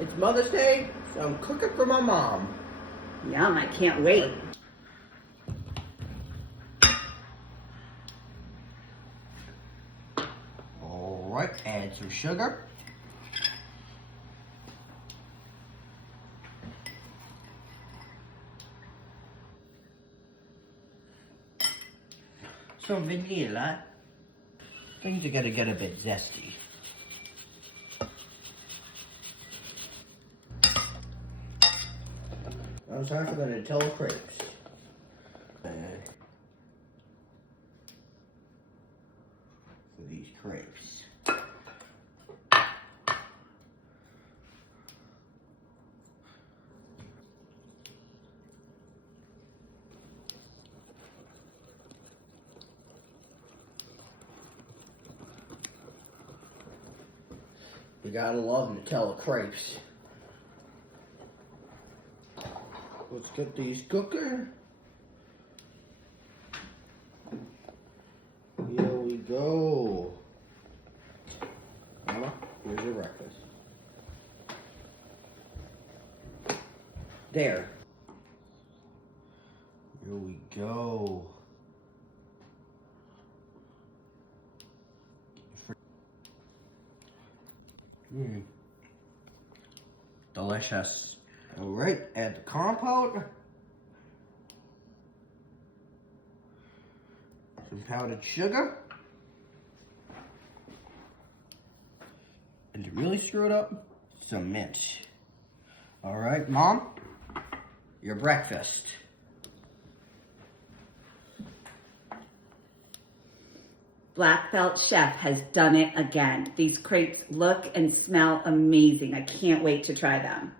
It's Mother's Day, so I'm cooking for my mom. Yum, I can't wait. All right, add some sugar. Some vanilla. Things are gonna get a bit zesty. Now it's time for the Nutella crepes. For these crepes. You gotta love Nutella crepes. Let's get these cooking. Here we go. Mama, here's your breakfast. There. Here we go. Delicious. All right, add the compote. Some powdered sugar. And to really screw it up, some mint. All right, Mom, your breakfast. Black Belt Chef has done it again. These crepes look and smell amazing. I can't wait to try them.